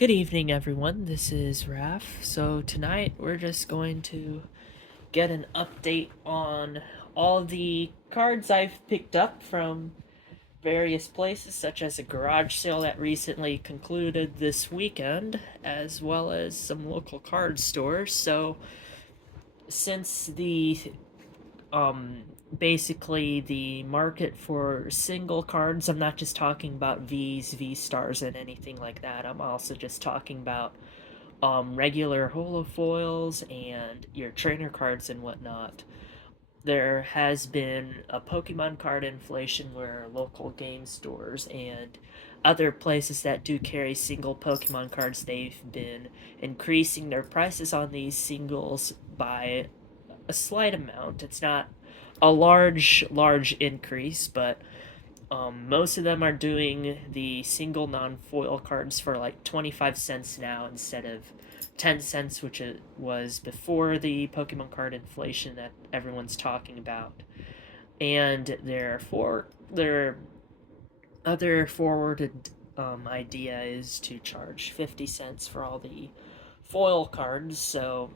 Good evening, everyone. This is Raf. So, tonight we're just going to get an update on all the cards I've picked up from various places, such as a garage sale that recently concluded this weekend, as well as some local card stores. So, since the um basically the market for single cards, I'm not just talking about V's, V stars, and anything like that. I'm also just talking about regular holofoils and your trainer cards and whatnot. There has been a Pokemon card inflation where local game stores and other places that do carry single Pokemon cards, they've been increasing their prices on these singles by a slight amount. It's not a large increase, but most of them are doing the single non-foil cards for like 25 cents now instead of 10 cents, which it was before the Pokemon card inflation that everyone's talking about. And their other forwarded idea is to charge 50 cents for all the foil cards, so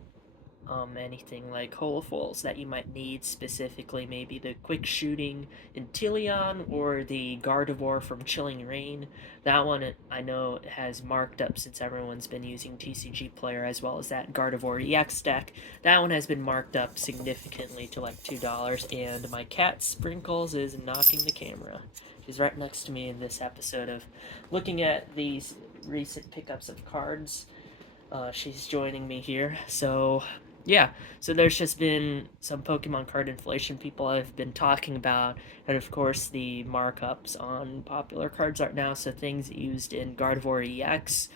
anything like holofoils that you might need, specifically maybe the quick shooting Inteleon or the Gardevoir from Chilling Reign. That one I know has marked up since everyone's been using TCG Player, as well as that Gardevoir EX deck. That one has been marked up significantly to like $2, and my cat Sprinkles is knocking the camera. She's right next to me in this episode of looking at these recent pickups of cards. She's joining me here. So, yeah. So there's just been some Pokemon card inflation people have been talking about, and of course the markups on popular cards right now. So things used in Gardevoir EX,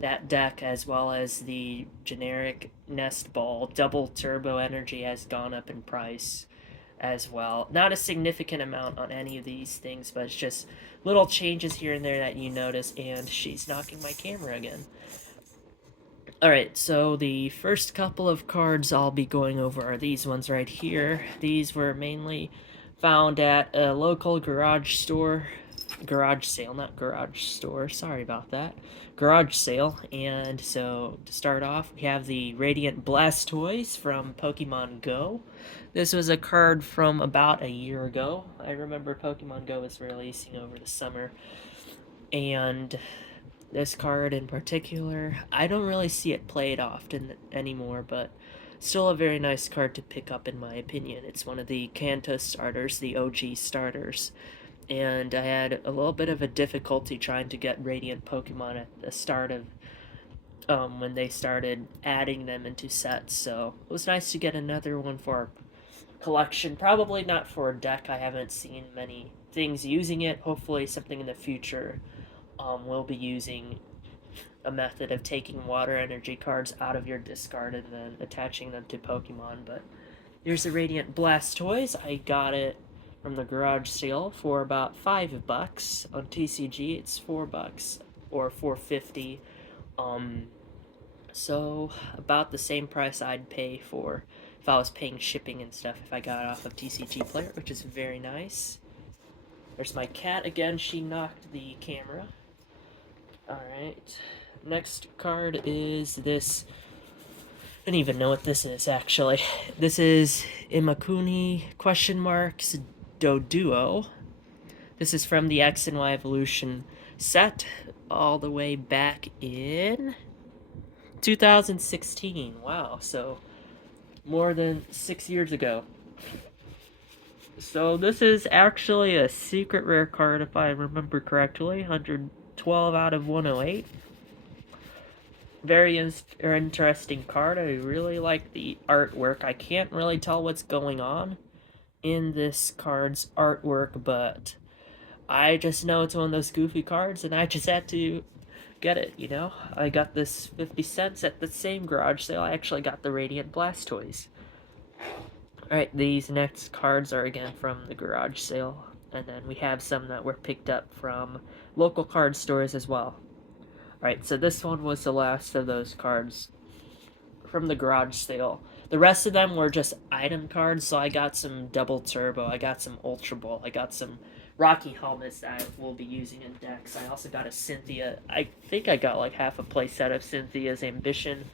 that deck, as well as the generic Nest Ball Double Turbo Energy has gone up in price as well. Not a significant amount on any of these things, but it's just little changes here and there that you notice. And she's knocking my camera again. Alright, so the first couple of cards I'll be going over are these ones right here. These were mainly found at a local garage store. Garage sale, not garage store. Sorry about that. Garage sale. And so, to start off, we have the Radiant Blastoise from Pokemon Go. This was a card from about a year ago. I remember Pokemon Go was releasing over the summer. And this card in particular, I don't really see it played often anymore, but still a very nice card to pick up in my opinion. It's one of the Kanto starters, the OG starters. And I had a little bit of a difficulty trying to get Radiant Pokemon at the start of when they started adding them into sets, so it was nice to get another one for our collection. Probably not for a deck. I haven't seen many things using it. Hopefully something in the future will be using a method of taking water energy cards out of your discard and then attaching them to Pokemon. But here's the Radiant Blastoise. I got it from the garage sale for about $5 on TCG. It's $4 or $4.50. So about the same price I'd pay for if I was paying shipping and stuff if I got it off of TCG Player, which is very nice. There's my cat again. She knocked the camera. Alright. Next card is this. I don't even know what this is, actually. This is Imakuni question marks Doduo. This is from the X and Y Evolution set all the way back in 2016. Wow, so more than 6 years ago. So this is actually a secret rare card, if I remember correctly. 112 out of 108. Very interesting card. I really like the artwork. I can't really tell what's going on in this card's artwork, but I just know it's one of those goofy cards, and I just had to get it, you know? I got this 50 cents at the same garage sale. I actually got the Radiant Blastoise. Alright, these next cards are again from the garage sale, and then we have some that were picked up from local card stores as well. Alright, so this one was the last of those cards from the garage sale. The rest of them were just item cards, so I got some Double Turbo, I got some Ultra Ball, I got some Rocky helmets that I will be using in decks. I also got a Cynthia. I think I got like half a playset of Cynthia's Ambition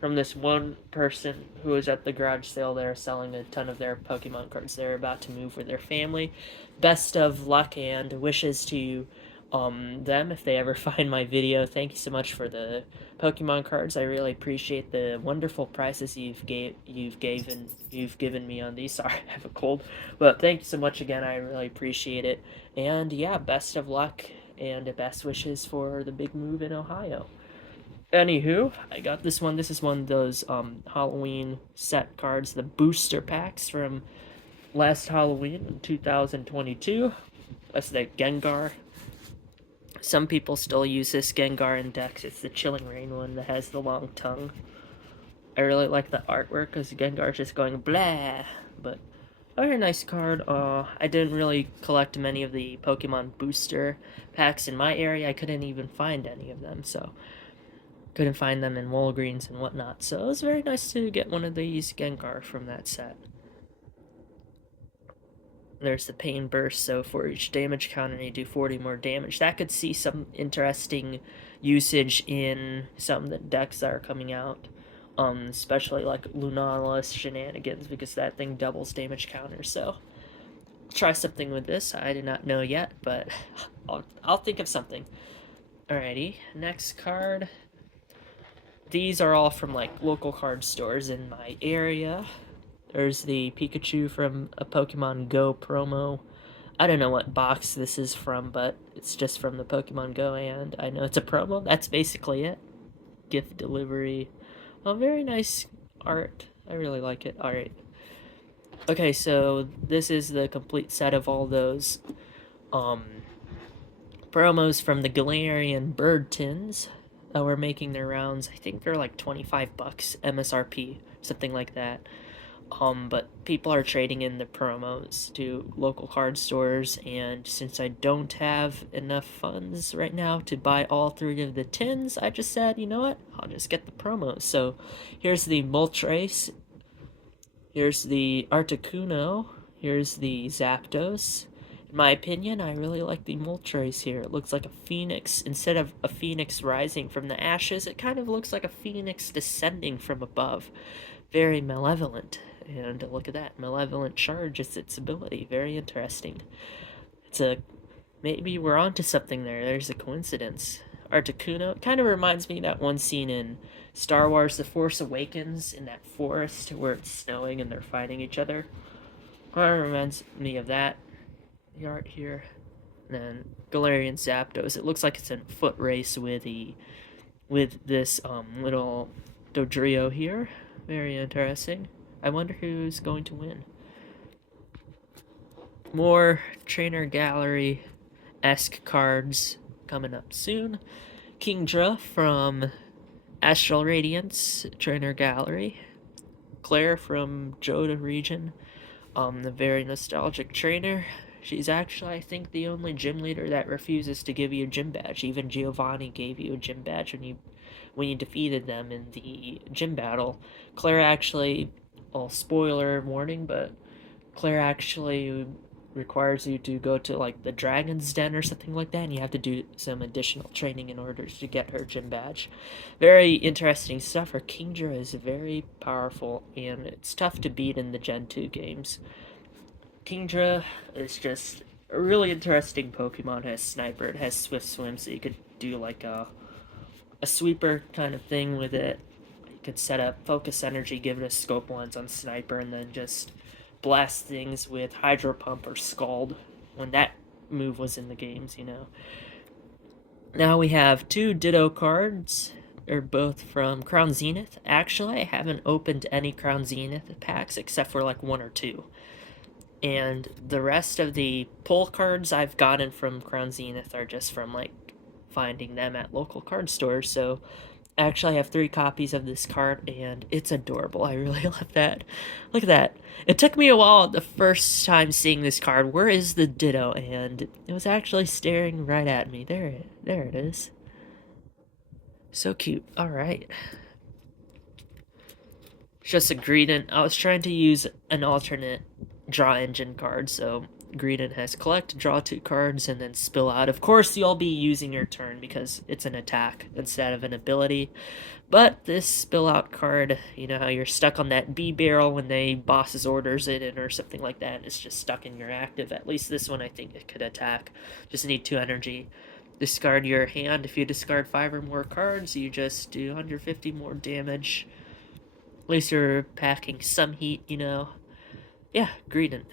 from this one person who was at the garage sale there selling a ton of their Pokemon cards. They're about to move with their family. Best of luck and wishes to them if they ever find my video. Thank you so much for the Pokemon cards. I really appreciate the wonderful prices you've given me on these. Sorry, I have a cold. But thank you so much again. I really appreciate it. And yeah, best of luck and best wishes for the big move in Ohio. Anywho, I got this one. This is one of those Halloween set cards, the booster packs from last Halloween in 2022. That's the Gengar. Some people still use this Gengar in decks. It's the Chilling Reign one that has the long tongue. I really like the artwork because Gengar's just going blah. But a very nice card. I didn't really collect many of the Pokemon booster packs in my area. I couldn't even find any of them, so couldn't find them in Walgreens and whatnot. So it was very nice to get one of these Gengar from that set. There's the Pain Burst, so for each damage counter you do 40 more damage. That could see some interesting usage in some of the decks that are coming out. Especially like Lunala Shenanigans, because that thing doubles damage counter, so try something with this. I do not know yet, but I'll think of something. Alrighty, next card. These are all from like local card stores in my area. There's the Pikachu from a Pokemon Go promo. I don't know what box this is from, but it's just from the Pokemon Go, and I know it's a promo. That's basically it. Gift delivery. Oh, very nice art. I really like it. Alright. Okay, so this is the complete set of all those promos from the Galarian Bird Tins that were making their rounds. I think they're like 25 bucks MSRP, something like that. But people are trading in the promos to local card stores, and since I don't have enough funds right now to buy all three of the tins, I just said, you know what, I'll just get the promos. So here's the Moltres, here's the Articuno, here's the Zapdos. In my opinion, I really like the Moltres here. It looks like a phoenix. Instead of a phoenix rising from the ashes, it kind of looks like a phoenix descending from above. Very malevolent. And look at that, malevolent charge is its ability. Very interesting. Maybe we're onto something there. There's a coincidence. Articuno kind of reminds me of that one scene in Star Wars The Force Awakens in that forest where it's snowing and they're fighting each other. Kind of reminds me of that. The art here. And then Galarian Zapdos. It looks like it's a foot race with this little Doduo here. Very interesting. I wonder who's going to win. More Trainer Gallery-esque cards coming up soon. Kingdra from Astral Radiance Trainer Gallery. Claire from Johto region. The very nostalgic trainer. She's actually, I think, the only gym leader that refuses to give you a gym badge. Even Giovanni gave you a gym badge when you defeated them in the gym battle. Claire actually, well, spoiler warning, but Claire actually requires you to go to like the Dragon's Den or something like that, and you have to do some additional training in order to get her gym badge. Very interesting stuff. Her Kingdra is very powerful, and it's tough to beat in the Gen 2 games. Kingdra is just a really interesting Pokemon. It has Sniper, it has Swift Swim, so you could do like a sweeper kind of thing with it. You could set up Focus Energy, give it a Scope Lens on Sniper, and then just blast things with Hydro Pump or Scald when that move was in the games, you know. Now we have two Ditto cards. They're both from Crown Zenith. Actually, I haven't opened any Crown Zenith packs except for like one or two. And the rest of the pull cards I've gotten from Crown Zenith are just from like finding them at local card stores. So I actually have 3 copies of this card, and it's adorable. I really love that. Look at that. It took me a while the first time seeing this card. Where is the Ditto? And it was actually staring right at me. There it is. So cute. Alright. Just a Greedent. I was trying to use an alternate draw engine card, so Greedent has collect, draw 2 cards, and then spill out. Of course, you'll be using your turn because it's an attack instead of an ability. But this spill out card, you know how you're stuck on that B barrel when the boss's orders it in or something like that, and it's just stuck in your active. At least this one I think it could attack. Just need 2 energy. Discard your hand. If you discard 5 or more cards, you just do 150 more damage. At least you're packing some heat, you know. Yeah, Greedent.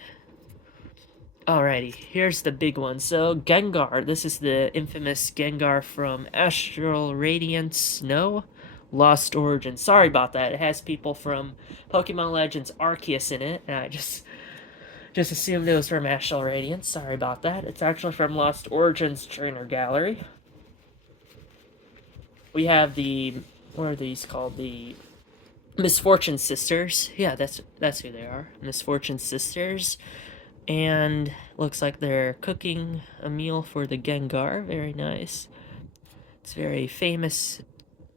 Alrighty, here's the big one. So, Gengar. This is the infamous Gengar from Astral Radiance. No? Lost Origin. Sorry about that. It has people from Pokemon Legends Arceus in it, and I just assumed it was from Astral Radiance. Sorry about that. It's actually from Lost Origins Trainer Gallery. We have the... what are these called? The Misfortune Sisters. Yeah, that's who they are. Misfortune Sisters. And looks like they're cooking a meal for the Gengar. Very nice. It's very famous.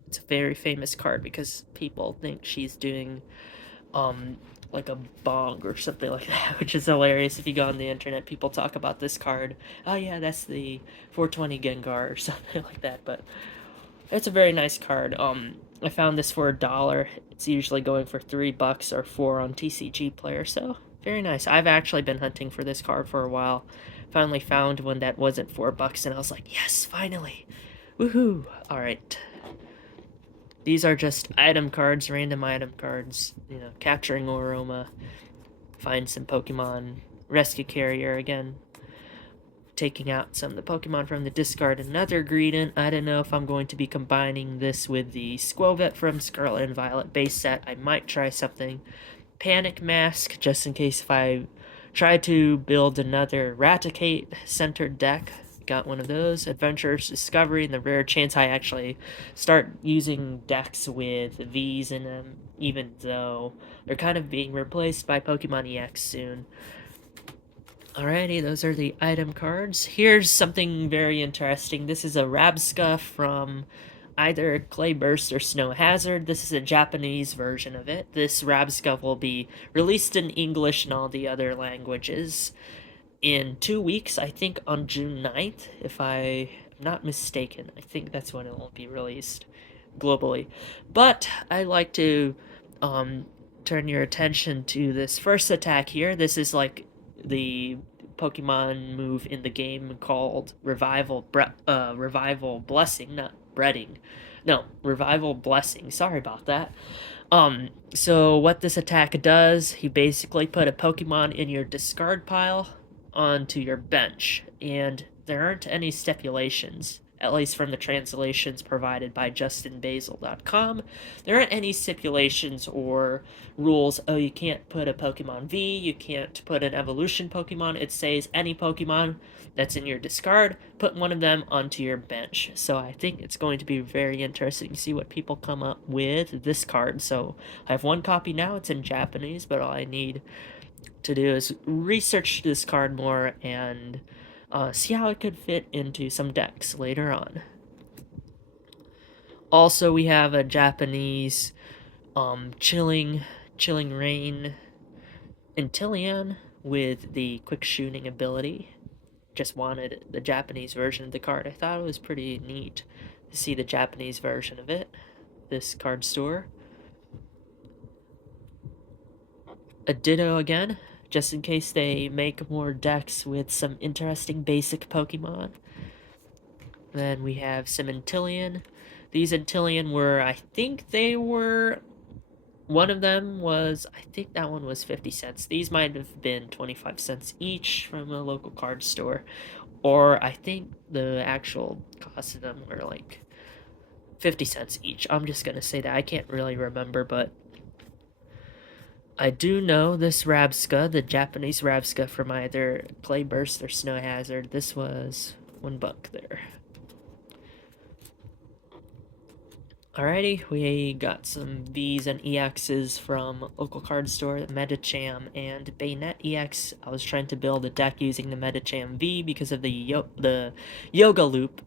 It's a very famous card because people think she's doing like a bong or something like that, which is hilarious. If you go on the internet, people talk about this card. Oh yeah, that's the 420 Gengar or something like that. But it's a very nice card. I found this for $1. It's usually going for $3 or $4 on TCG Player, so very nice. I've actually been hunting for this card for a while. Finally found one that wasn't $4, and I was like, yes, finally! Woohoo! Alright. These are just item cards, random item cards. You know, capturing Oroma. Find some Pokemon. Rescue Carrier again. Taking out some of the Pokemon from the discard. Another Greedent. I don't know if I'm going to be combining this with the Squovet from Scarlet and Violet base set. I might try something. Panic Mask, just in case if I try to build another Raticate-centered deck. Got one of those. Adventurous Discovery, and the rare chance I actually start using decks with Vs in them, even though they're kind of being replaced by Pokemon EX soon. Alrighty, those are the item cards. Here's something very interesting. This is a RAB Ska from either Clay Burst or Snow Hazard. This is a Japanese version of it. This RAB Ska will be released in English and all the other languages in 2 weeks, I think on June 9th, if I'm not mistaken. I think that's when it will be released globally. But I'd like to turn your attention to this first attack here. This is like the Pokemon move in the game called Revival Blessing, not Breading. No, Revival Blessing. Sorry about that. So what this attack does, you basically put a Pokemon in your discard pile onto your bench, and there aren't any stipulations, at least from the translations provided by justinbasil.com. There aren't any stipulations or rules. Oh, you can't put a Pokemon V, you can't put an evolution Pokemon. It says any Pokemon that's in your discard, put one of them onto your bench. So I think it's going to be very interesting to see what people come up with this card. So I have one copy now. It's in Japanese, but all I need to do is research this card more and see how it could fit into some decks later on. Also, we have a Japanese Chilling Rain Inteleon with the quick shooting ability. Just wanted the Japanese version of the card. I thought it was pretty neat to see the Japanese version of it. This card store. A Ditto again, just in case they make more decks with some interesting basic Pokemon. Then we have some Inteleon. These Inteleon were, I think one of them was, I think that one was 50 cents. These might have been 25 cents each from a local card store. Or I think the actual cost of them were like 50 cents each. I'm just going to say that. I can't really remember, but I do know this RAB Ska, the Japanese RAB Ska from either Clay Burst or Snow Hazard. This was $1 there. Alrighty, we got some Vs and EXs from local card store, Medicham and Bayonet EX. I was trying to build a deck using the Medicham V because of the Yoga Loop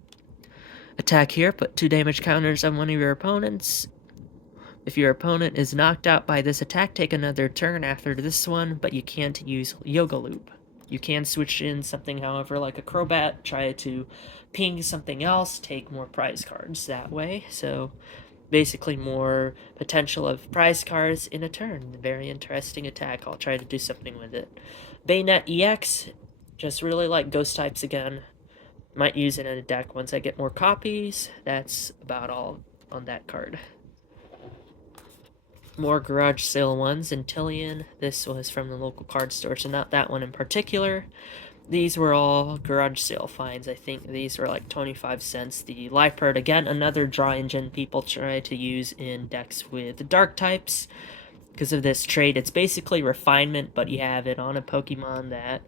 attack here. Put 2 damage counters on one of your opponents. If your opponent is knocked out by this attack, take another turn after this one, but you can't use Yoga Loop. You can switch in something, however, like a Crobat, try to ping something else, take more prize cards that way. So basically more potential of prize cards in a turn. Very interesting attack. I'll try to do something with it. Bayonet EX, just really like ghost types again. Might use it in a deck once I get more copies. That's about all on that card. More garage sale ones. Intillion. This was from the local card store, so not that one in particular. These were all garage sale finds. I think these were like 25 cents. The Liepard, again, another draw engine people try to use in decks with dark types. Because of this trait, it's basically refinement, but you have it on a Pokemon that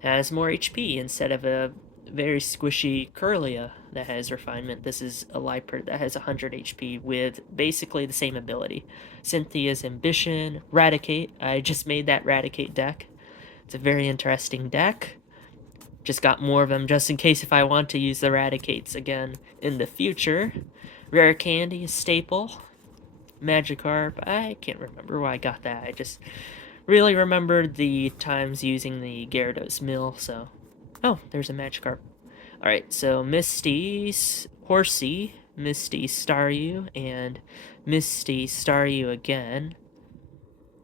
has more HP instead of a very squishy Curlia that has refinement. This is a Liepard that has 100 HP with basically the same ability. Cynthia's Ambition, Raticate. I just made that Raticate deck. It's a very interesting deck. Just got more of them just in case if I want to use the Raticates again in the future. Rare Candy, a staple. Magikarp, I can't remember why I got that. I just really remembered the times using the Gyarados Mill, so... Oh, there's a Magikarp. Alright, so Misty's Horsey, Misty Staryu, and Misty Staryu again.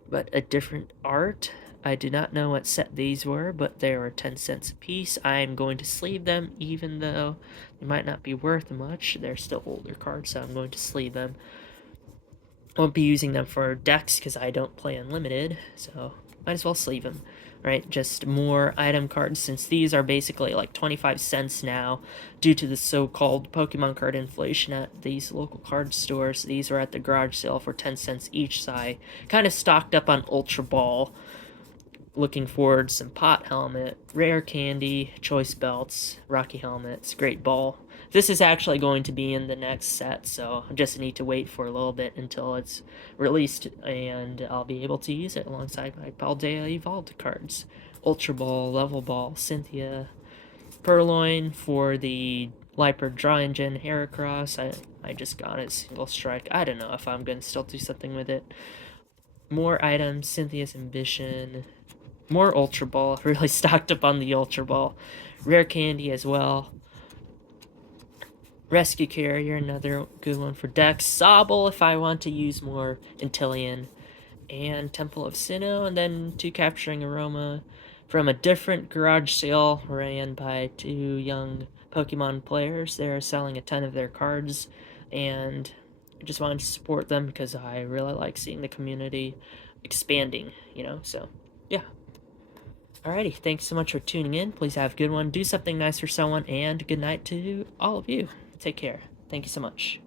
But a different art. I do not know what set these were, but they are 10 cents a piece. I'm going to sleeve them, even though they might not be worth much. They're still older cards, so I'm going to sleeve them. Won't be using them for decks because I don't play unlimited, so might as well sleeve them. Right, just more item cards, since these are basically like 25 cents now due to the so-called Pokemon card inflation at these local card stores. These are at the garage sale for 10 cents each, so I kind of stocked up on Ultra Ball. Looking forward to some Pot Helmet, Rare Candy, Choice Belts, Rocky Helmets, Great Ball. This is actually going to be in the next set, so I just need to wait for a little bit until it's released, and I'll be able to use it alongside my Paldea Evolved cards. Ultra Ball, Level Ball, Cynthia, Purloin for the Liepard Draw Engine, Heracross. I just got it, Single Strike. I don't know if I'm going to still do something with it. More items, Cynthia's Ambition, more Ultra Ball. Really stocked up on the Ultra Ball. Rare Candy as well. Rescue Carrier, another good one for decks. Sobble if I want to use more Intillion. And Temple of Sinnoh, and then 2 Capturing Aroma from a different garage sale ran by 2 young Pokemon players. They're selling a ton of their cards, and I just wanted to support them because I really like seeing the community expanding, you know, so yeah. Alrighty, thanks so much for tuning in. Please have a good one. Do something nice for someone, and good night to all of you. Take care. Thank you so much.